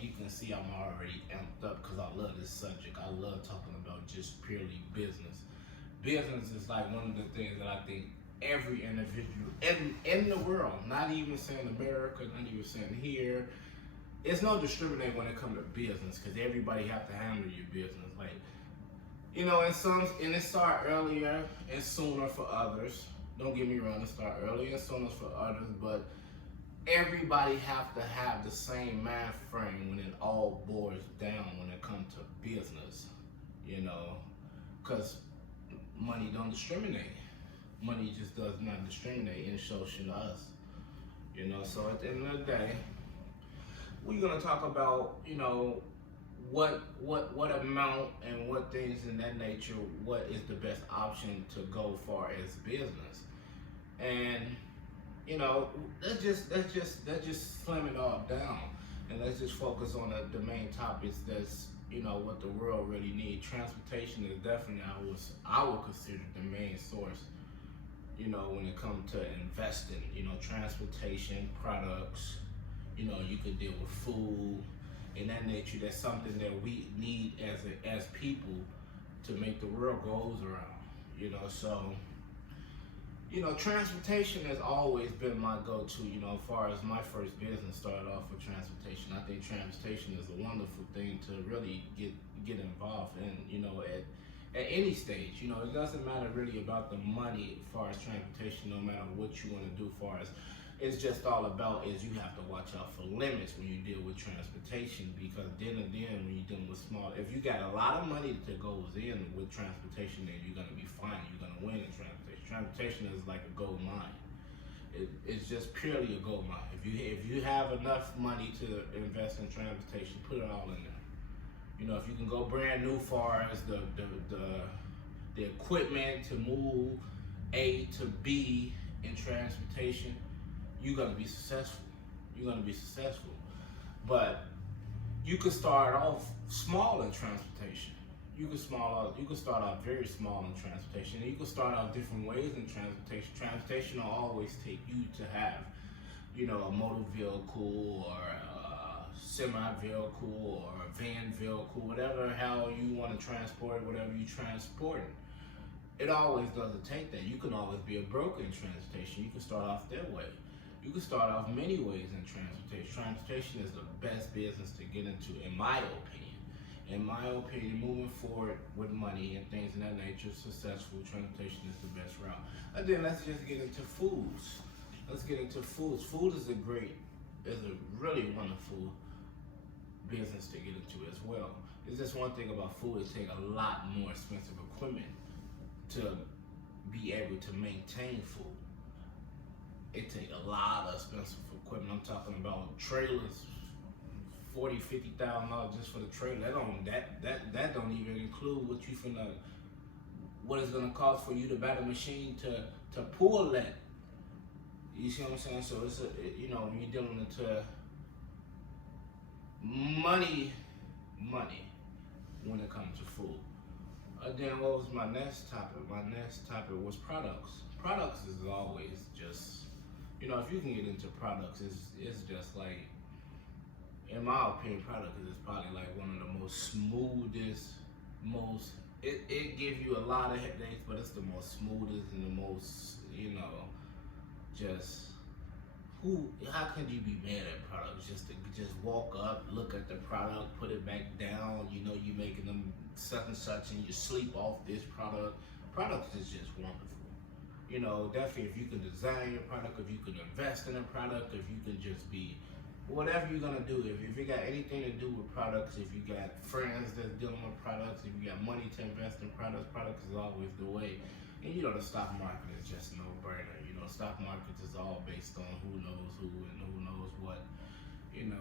you can see I'm already amped up because I love this subject. I love talking about just purely business. Business is like one of the things that I think every individual in the world, not even saying America, not even saying here, it's no discriminate when it comes to business because everybody have to handle your business. Like, and it start earlier and sooner for others. Don't get me wrong, it start earlier and sooner for others, but everybody have to have the same mind frame when it all boils down when it comes to business, because money don't discriminate. Money just does not discriminate, and so should us. So at the end of the day, we're gonna talk about, what amount and what things in that nature, what is the best option to go far as business. And let's just slim it all down, and let's just focus on the main topics that's what the world really needs. Transportation is definitely I would consider the main source. When it comes to investing, transportation, products. You could deal with food and that nature. That's something that we need as people to make the world goes around. So. Transportation has always been my go-to, as far as my first business started off with transportation. I think transportation is a wonderful thing to really get involved in, at any stage. It doesn't matter really about the money as far as transportation, no matter what you want to do as far as, it's just all about is you have to watch out for limits when you deal with transportation, because then when you're dealing with small, if you got a lot of money that goes in with transportation, then you're gonna be fine. You're gonna win in transportation. Transportation is like a gold mine. It's just purely a gold mine. If you have enough money to invest in transportation, put it all in there. If you can go brand new far as the equipment to move A to B in transportation, you're gonna be successful. But you could start off small in transportation. You could start off very small in transportation, and you can start off different ways in transportation. Transportation will always take you to have, a motor vehicle or a semi vehicle or a van vehicle, whatever how you want to transport it, whatever you transport it. It always doesn't take that. You can always be a broker in transportation. You can start off that way. You can start off many ways in transportation. Transportation is the best business to get into, in my opinion. In my opinion, moving forward with money and things of that nature, successful transportation is the best route. And then let's just get into foods. Food is a really wonderful business to get into as well. It's just one thing about food, it takes a lot more expensive equipment to be able to maintain food. It takes a lot of expensive equipment. I'm talking about trailers, $40,000-$50,000 just for the trailer. That don't even include what it's gonna cost for you to buy the machine to pull that. You see what I'm saying? So it's when you're dealing into money when it comes to food. Then what was my next topic? My next topic was products. Products is always just, if you can get into products, it's just like, in my opinion, product is probably like one of the most smoothest, it gives you a lot of headaches, but it's the most smoothest and the most, how can you be mad at products? Just walk up, look at the product, put it back down, you making them such and such, and you sleep off this product. Products is just wonderful. Definitely if you can design your product, if you can invest in a product, if you can just be, whatever you're gonna do, if you got anything to do with products, if you got friends that's dealing with products, if you got money to invest in products is always the way. And the stock market is just no brainer. Stock market is all based on who knows who and who knows what. In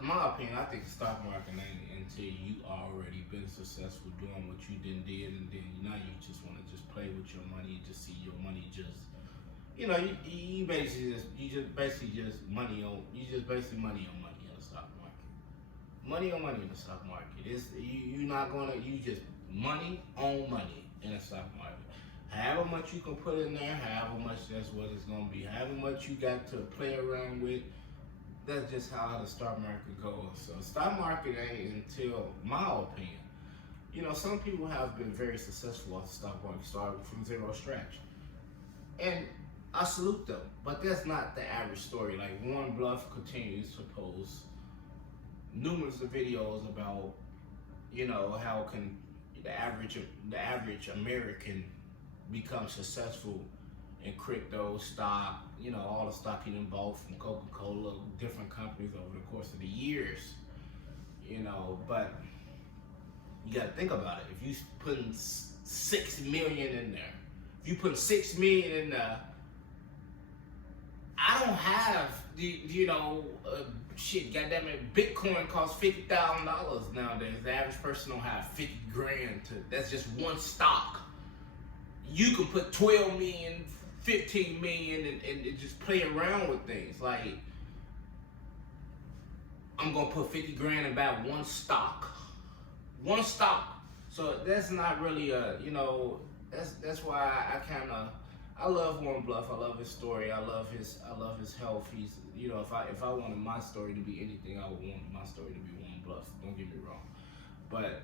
my opinion, I think the stock market ain't until you already been successful doing what you did, and then now you just want to just play with your money, just see your money just. You just basically money on money in the stock market. Money on money in the stock market. You're not gonna, you just money on money in the stock market. However much you can put in there, however much that's what it's gonna be. However much you got to play around with, that's just how the stock market goes. So stock market ain't, until my opinion. You know, some people have been very successful at the stock market, starting from zero scratch, and I salute them. But that's not the average story. Like Warren Buffett continues to post numerous of videos about, you know, how can the average American become successful in crypto, stock, you know, all the stock he done bought from Coca-Cola, different companies over the course of the years, you know. But you gotta think about it. If you putting 6 million in there, if you put 6 million in there, I don't have the, you know, shit. Goddamn it, Bitcoin costs $50,000 nowadays. The average person don't have 50 grand to. That's just one stock. You can put 12 million, 15 million, and just play around with things. Like, I'm gonna put 50 grand in about one stock. One stock. So that's not really a, you know, that's why I love Warren Buffett. I love his story. I love his health. He's, you know, if I wanted my story to be anything, I would want my story to be Warren Buffett. Don't get me wrong. But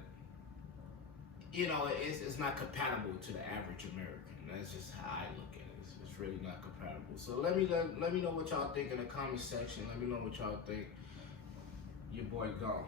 you know, it's not compatible to the average American. That's just how I look at it. It's really not compatible. So let me know what y'all think in the comment section. Let me know what y'all think. Your boy gone.